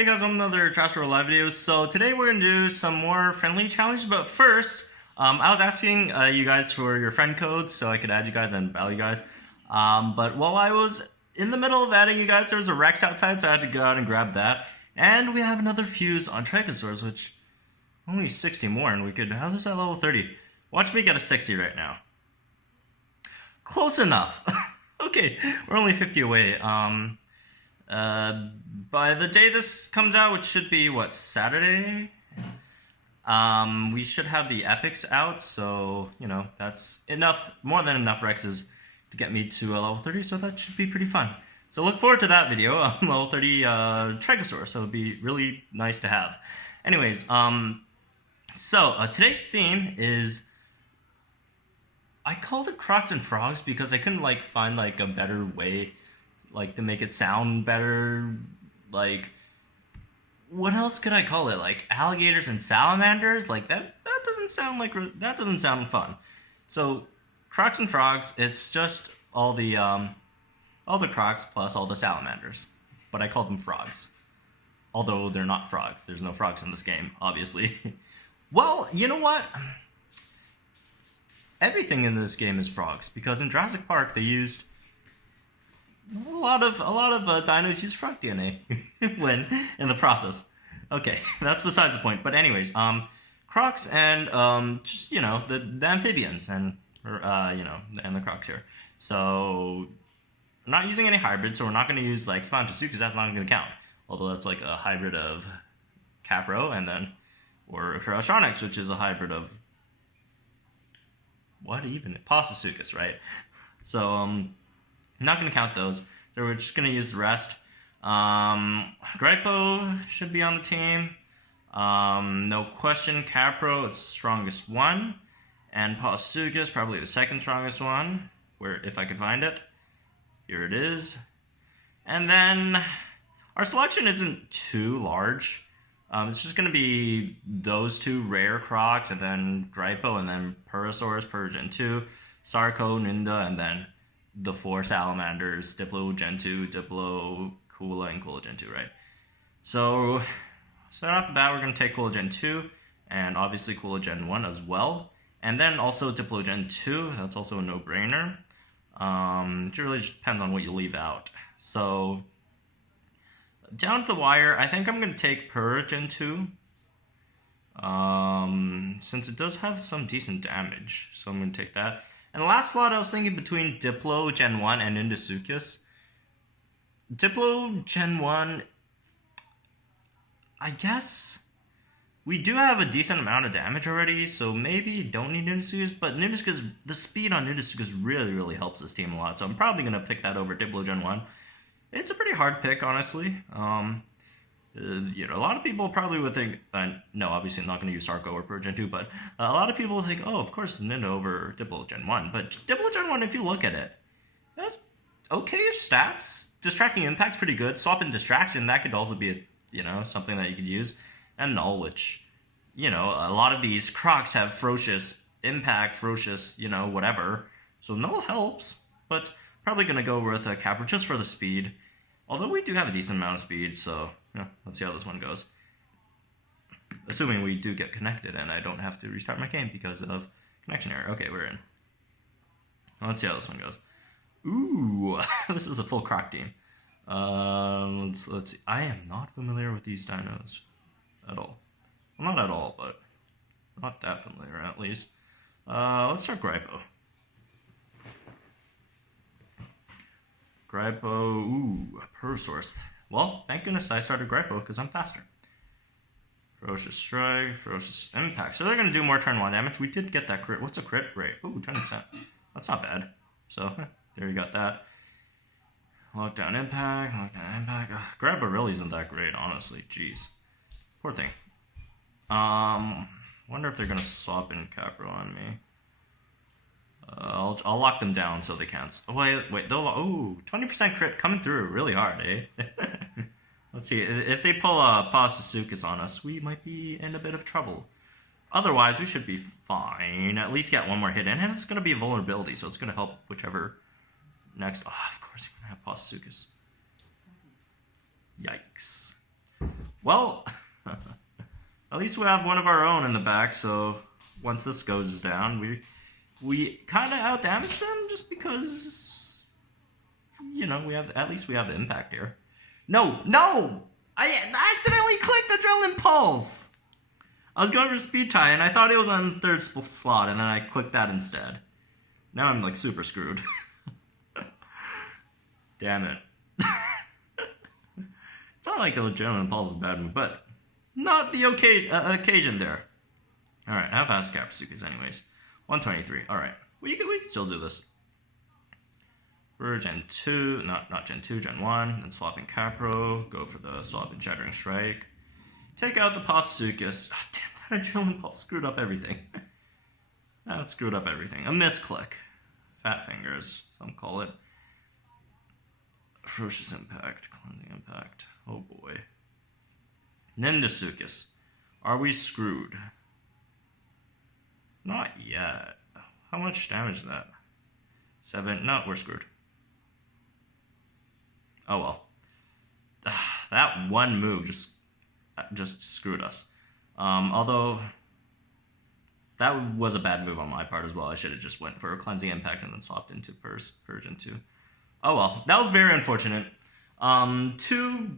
Hey guys, welcome to another Jurassic World Alive video. So today we're going to do some more friendly challenges, but first, I was asking you guys for your friend codes so I could add you guys and battle you guys. But while I was in the middle of adding you guys, there was a Rex outside, so I had to go out and grab that. And we have another fuse on Trigosaurs, which only 60 more, and we could have this at level 30. Watch me get a 60 right now. Close enough. Okay, we're only 50 away. By the day this comes out, which should be, what, Saturday? We should have the epics out, so, you know, that's enough, more than enough Rexes to get me to a level 30, so that should be pretty fun. So look forward to that video, level 30 Trigosaur, so it'll be really nice to have. Anyways, today's theme is, I called it Crocs and Frogs because I couldn't, like, find, like, a better way, like, to make it sound better. Like, what else could I call it? Like, alligators and salamanders? Like, that doesn't sound like, that doesn't sound fun. So, Crocs and Frogs, it's just all the Crocs plus all the salamanders. But I called them frogs. Although they're not frogs. There's no frogs in this game, obviously. Well, you know what? Everything in this game is frogs, because in Jurassic Park they used a lot of dinos use frog DNA when in the process. Okay, that's besides the point. But anyways, Crocs and just, you know, the amphibians and and the Crocs here. So I'm not using any hybrids, so we're not going to use like Salamanders because that's not going to count. Although that's like a hybrid of Capro and then or Shawnix, which is a hybrid of what even? Postosuchus, right? So I'm not going to count those. So we're just going to use the rest. Gripo should be on the team. No question, Capro, it's the strongest one. And Postosuchus, probably the second strongest one. Where, if I could find it. Here it is. And then our selection isn't too large. It's just going to be those two rare Crocs, and then Gripo, and then Purosaurus, Gen 2, Sarco, Ninda, and then the 4 Salamanders, Diplo Gen 2, Diplo, Kula, and Kula Gen 2, right? So off the bat, we're going to take Kula Gen 2, and obviously Kula Gen 1 as well. And then also Diplo Gen 2, that's also a no-brainer. It really just depends on what you leave out. So down to the wire, I think I'm going to take Gen 2. Since it does have some decent damage, so I'm going to take that. And the last slot, I was thinking between Diplo Gen 1 and Indisuchus. Diplo Gen 1, I guess we do have a decent amount of damage already, so maybe you don't need Indisuchus, but Indisuchus, the speed on Indisuchus really helps this team a lot, so I'm probably going to pick that over Diplo Gen 1. It's a pretty hard pick, honestly. You know, a lot of people probably would think, no, obviously I'm not going to use Sarco or Gen 2, but a lot of people would think, oh, of course, Ninja over Diplo Gen 1. But Diplo Gen 1, if you look at it, that's okay-ish stats. Distracting Impact's pretty good. Swap and Distraction, that could also be, something that you could use. And Null, which, a lot of these Crocs have Ferocious Impact, Ferocious, whatever. So Null helps, but probably going to go with Capra just for the speed. Although we do have a decent amount of speed, so let's see how this one goes. Assuming we do get connected and I don't have to restart my game because of connection error. Okay, we're in. Let's see how this one goes. Ooh, this is a full Croc team. Let's see. I am not familiar with these dinos at all. Well, not at all, but not that familiar at least. Let's start Gripo. Gripo, ooh, Purosaurus. Well, thank goodness I started Gripo, because I'm faster. Ferocious Strike, Ferocious Impact. So they're going to do more turn 1 damage. We did get that crit. What's a crit rate? Ooh, 20%. That's not bad. So, there you got that. Lockdown Impact, Lockdown Impact. Ugh, Gripo really isn't that great, honestly. Jeez. Poor thing. Wonder if they're going to swap in Capro on me. I'll lock them down so they can't. Oh, wait, they'll. Ooh, 20% crit coming through really hard, eh? Let's see. If they pull a Postosuchus on us, we might be in a bit of trouble. Otherwise, we should be fine. At least get one more hit in, and it's going to be a vulnerability, so it's going to help whichever next. Oh, of course, you're going to have Postosuchus. Yikes. Well, at least we have one of our own in the back, so once this goes down, we kind of outdamage them just because, you know, at least we have the impact here. No! I accidentally clicked Adrenaline Pulse! I was going for speed tie, and I thought it was on the third slot, and then I clicked that instead. Now I'm, like, super screwed. Damn it. It's not like Adrenaline Pulse is a bad move, but not the occasion there. Alright, how fast Capsukas anyways? 123. Alright, we can still do this. For Gen 2, not Gen 2, Gen 1, then swap in Capro, go for the swap in Shattering Strike. Take out the Pasukas. Oh, damn, that Adrenaline Pulse screwed up everything. That screwed up everything. A misclick. Fat fingers, some call it. Ferocious Impact, Cleansing Impact. Oh boy. Nindasukas. Are we screwed? Not yet. How much damage is that? 7. No, we're screwed. Oh well. That one move just screwed us. Although that was a bad move on my part as well. I should have just went for a Cleansing Impact and then swapped into Purge 2. Oh well, that was very unfortunate. 2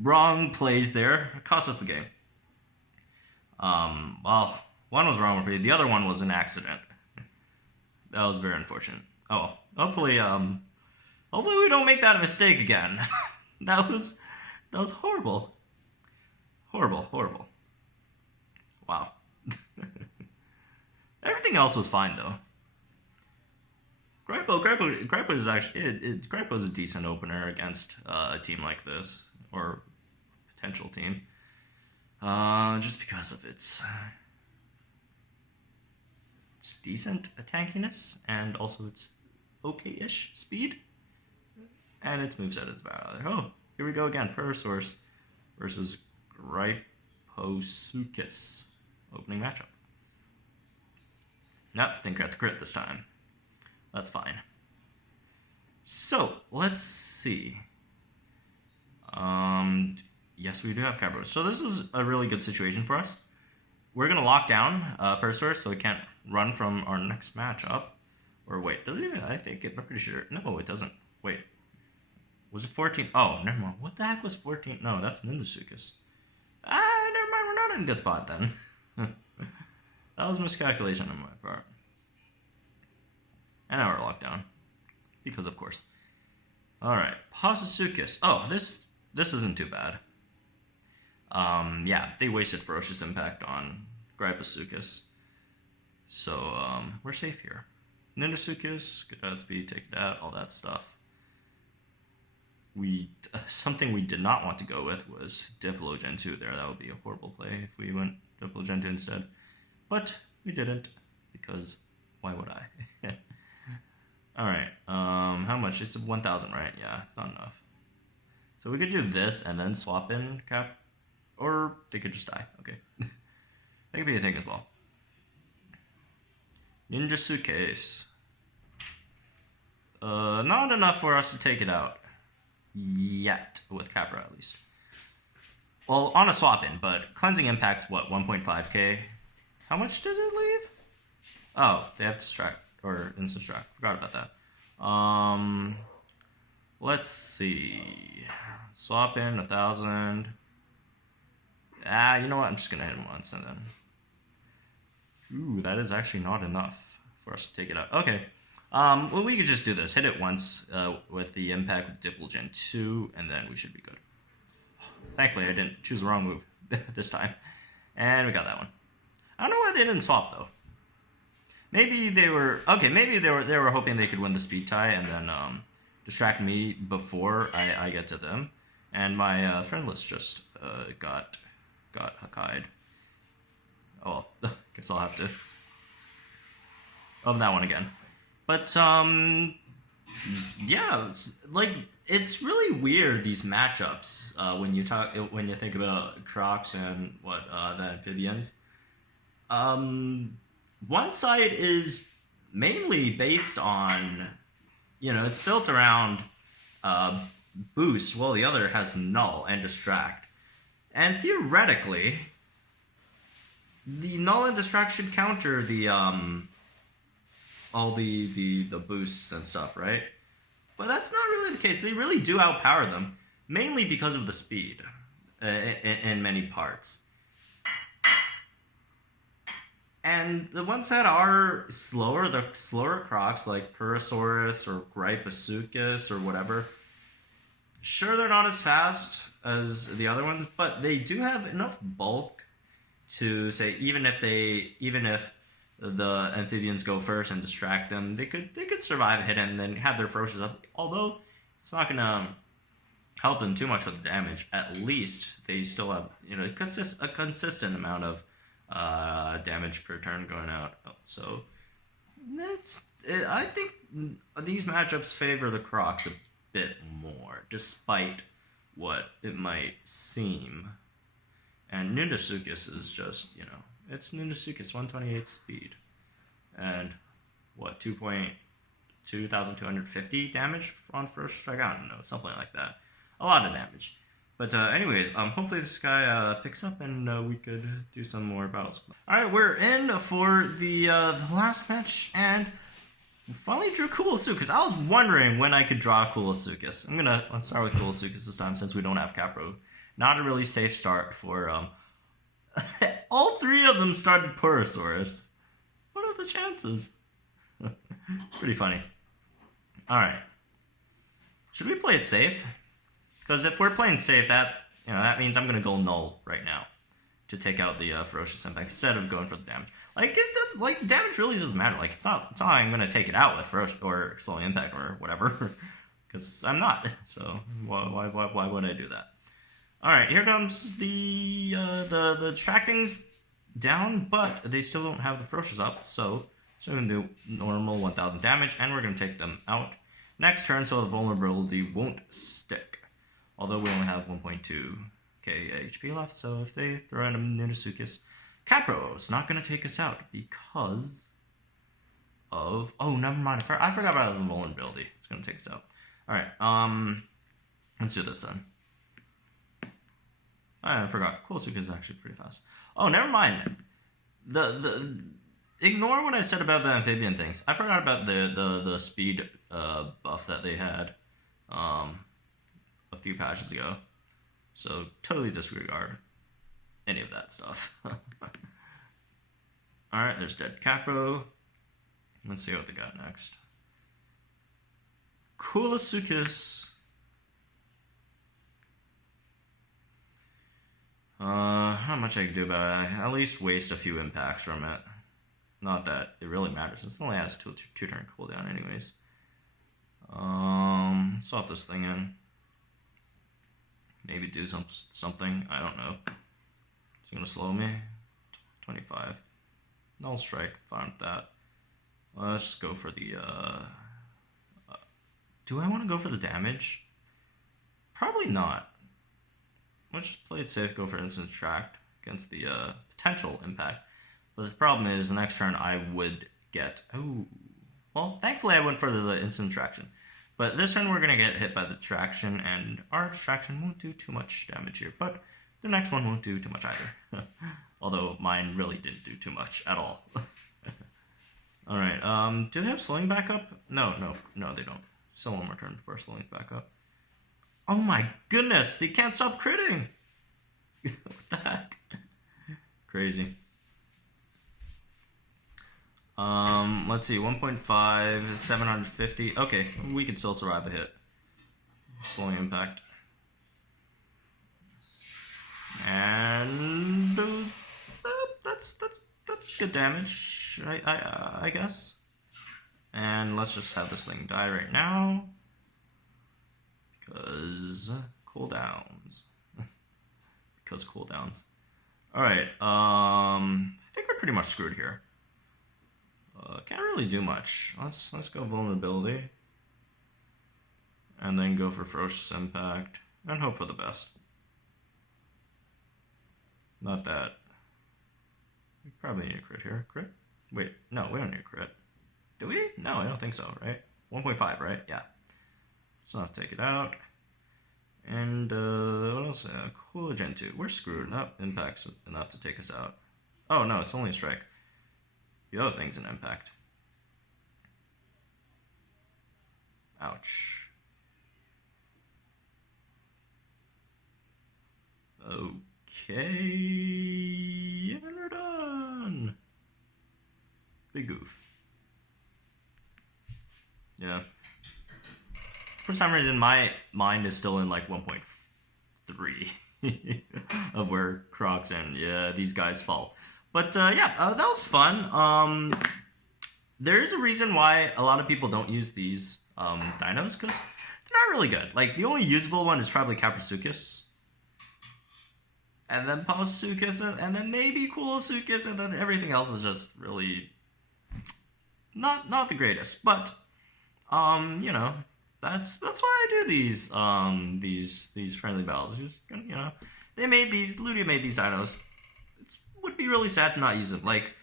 wrong plays there cost us the game. Well, one was wrong with me. The other one was an accident. That was very unfortunate. Oh well, hopefully we don't make that mistake again. that was horrible. Horrible. Wow. Everything else was fine though. Grippo is actually Grippo is a decent opener against a team like this, or potential team, just because of its decent tankiness and also its okay-ish speed, and its moveset is bad. Oh, here we go again. Persource versus Gripposukis. Opening matchup. Nope, I think we have to crit this time. That's fine. So, let's see. Yes, we do have Cabros. So this is a really good situation for us. We're going to lock down Persource so it can't run from our next matchup. Or wait, does it even? I'm pretty sure. No, it doesn't. Wait. Was it 14? Oh, never mind. What the heck was 14? No, that's Nindasukas. Never mind. We're not in a good spot then. That was miscalculation on my part. And now we're locked down. Because of course. Alright. Pasukas. Oh, this isn't too bad. Yeah, they wasted Ferocious Impact on Gripposukis. So, we're safe here. Nindasukas, good outspeed, take it out, all that stuff. Something we did not want to go with was Diplo Gen 2 there. That would be a horrible play if we went Diplo Gen 2 instead. But we didn't, because why would I? Alright, how much? It's 1,000, right? Yeah, it's not enough. So we could do this and then swap in Cap, or they could just die. Okay. That could be a thing as well. Nindasukas. Not enough for us to take it out. Yet, with Capra at least. Well, on a swap in, but Cleansing Impact's what, 1.5k? How much does it leave? Oh, they have Distract, or Instant Distract. Forgot about that. Let's see. Swap in 1,000. You know what? I'm just gonna hit him once and then. Ooh, that is actually not enough for us to take it out. Okay. Well, we could just do this. Hit it once with the impact with Diplo Gen 2, and then we should be good. Thankfully, I didn't choose the wrong move this time. And we got that one. I don't know why they didn't swap, though. Maybe they were... Okay, maybe they were hoping they could win the speed tie and then distract me before I get to them. And my friend list just got Hakai'd. Oh, well, guess I'll have to open that one again. But, yeah, it's really weird, these matchups, when you think about Crocs and the amphibians. One side is mainly based on, it's built around boost, while the other has null and distract. And theoretically, the null and destruct should counter the all the boosts and stuff, right? But that's not really the case. They really do outpower them, mainly because of the speed in many parts. And the ones that are slower, the slower Crocs like Purosaurus or Gryposuchus or whatever, sure, they're not as fast as the other ones, but they do have enough bulk to say even if the amphibians go first and distract them, they could survive a hit and then have their ferocious up. Although it's not gonna help them too much with the damage. At least they still have just a consistent amount of damage per turn going out. So I think these matchups favor the Crocs a bit more, despite what it might seem. And Nudasuchus is just, it's Nudasuchus, 128 speed. And, 2,250 damage on first strike? I don't know, something like that. A lot of damage. But anyways, hopefully this guy picks up and we could do some more battles. Alright, we're in for the last match, and we finally drew Coolosuchus. I was wondering when I could draw Coolosuchus. Let's start with Coolosuchus this time since we don't have Capro. Not a really safe start for, all three of them started Purosaurus. What are the chances? It's pretty funny. Alright. Should we play it safe? Because if we're playing safe, that means I'm going to go null right now to take out the ferocious impact instead of going for the damage. Damage really doesn't matter. It's not I'm going to take it out with ferocious or slow impact or whatever, because I'm not. So why would I do that? All right, here comes the distracting's down, but they still don't have the ferocious up. So we're going to do normal 1,000 damage, and we're going to take them out next turn. So the vulnerability won't stick. Although we only have 1.2k HP left, so if they throw in a Nudasuchus, Capro's not going to take us out because of... Oh, never mind. I forgot about the vulnerability. It's going to take us out. Alright, let's do this then. I forgot. Coolosuchus is actually pretty fast. Oh, never mind. Ignore what I said about the amphibian things. I forgot about the speed buff that they had. A few patches ago. So totally disregard any of that stuff. Alright, there's dead Capro. Let's see what they got next. Coolosuchus. Not much I can do about it. At least waste a few impacts from it. Not that it really matters. It only has two turn cooldown anyways. Swap this thing in. Maybe do something. I don't know. It's gonna slow me. 25. Null strike. Fine with that. Let's just go for the. Do I want to go for the damage? Probably not. Let's just play it safe. Go for instant distract against the potential impact. But the problem is, the next turn I would get. Oh, well, thankfully I went for the instant distraction. But this turn we're going to get hit by the distraction, and our distraction won't do too much damage here. But the next one won't do too much either. Although mine really didn't do too much at all. Alright, do they have slowing back up? No, they don't. Still one more turn before slowing back up. Oh my goodness, they can't stop critting! What the heck? Crazy. Let's see, 1.5, 750. Okay, we can still survive a hit. Slowing impact. And that's good damage, I guess. And let's just have this thing die right now. Because cooldowns. Because cooldowns. Alright, I think we're pretty much screwed here. Can't really do much. Let's go vulnerability. And then go for ferocious impact. And hope for the best. Not that. We probably need a crit here. Crit? Wait, no, we don't need a crit. Do we? No, I don't think so, right? 1.5, right? Yeah. So let's take it out. And what else? Cool Gen 2. We're screwed. No, impact's enough to take us out. Oh no, it's only a strike. The other thing's an impact. Ouch. Okay, and we're done. Big goof. Yeah. For some reason, my mind is still in like 1.3 of where Crocs and these guys fall. But yeah, that was fun. There's a reason why a lot of people don't use these dinos, because they're not really good. Like, the only usable one is probably Caprasuchus. And then Pausuchus, and then maybe Coolosuchus, and then everything else is just really not the greatest. But you know, that's why I do these friendly battles. You know, Ludia made these dinos. It would be really sad to not use them. Like,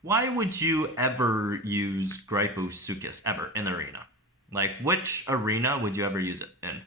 why would you ever use Gryposuchus ever in the arena? Like, which arena would you ever use it in?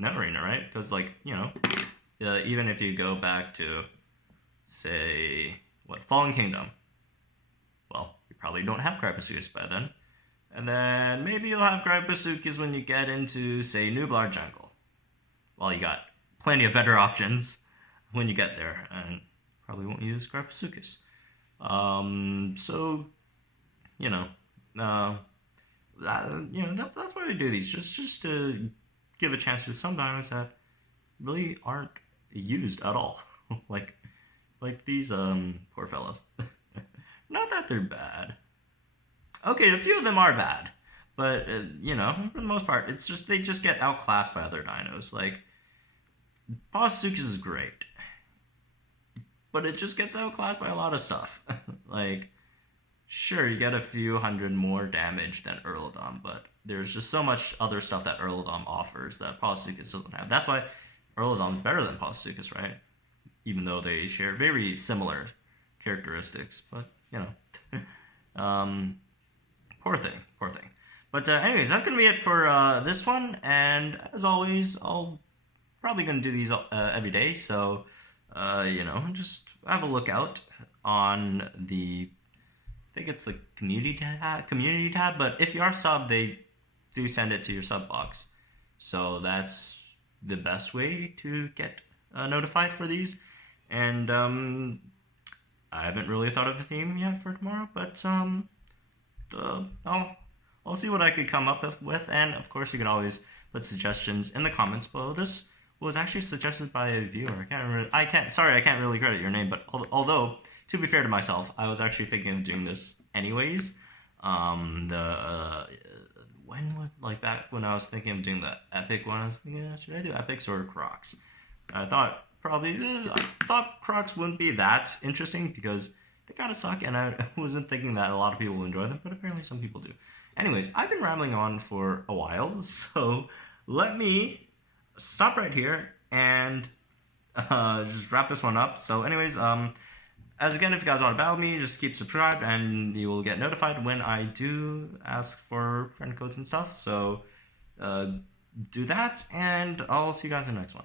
No arena, right? Because, like, you know, even if you go back to, say, Fallen Kingdom, well, you probably don't have Gryposuchus by then. And then maybe you'll have Gryposuchus when you get into, say, Nublar Jungle. Well, you got plenty of better options when you get there, and probably won't use Gryposuchus. So, you know, that's why we do these, just to give a chance to some dinos that really aren't used at all, like these poor fellows. Not that they're bad. Okay, a few of them are bad, but you know, for the most part, it's just they just get outclassed by other dinos. Like, Pausuchus is great, but it just gets outclassed by a lot of stuff. Like, sure, you get a few hundred more damage than Erlodom, but there's just so much other stuff that Erlodom offers that Pausuchus doesn't have. That's why Erlodom's better than Pausuchus, right? Even though they share very similar characteristics, but you know, poor thing. But anyways, that's gonna be it for this one. And as always, I'll probably gonna do these every day. So you know, just have a look out on the, I think it's the community tab. But if you are sub, they do send it to your sub box. So that's the best way to get notified for these. And I haven't really thought of a theme yet for tomorrow, but I'll see what I could come up with. And of course, you can always put suggestions in the comments below. This was actually suggested by a viewer. I can't really credit your name, but although, to be fair to myself, I was actually thinking of doing this anyways. Back when I was thinking of doing the epic one, I was thinking, should I do epics or Crocs? I thought Crocs wouldn't be that interesting because they kind of suck, and I wasn't thinking that a lot of people will enjoy them, but apparently some people do. Anyways, I've been rambling on for a while, so let me stop right here and just wrap this one up. So anyways, as again, if you guys want to battle me, just keep subscribed and you will get notified when I do ask for friend codes and stuff. So do that, and I'll see you guys in the next one.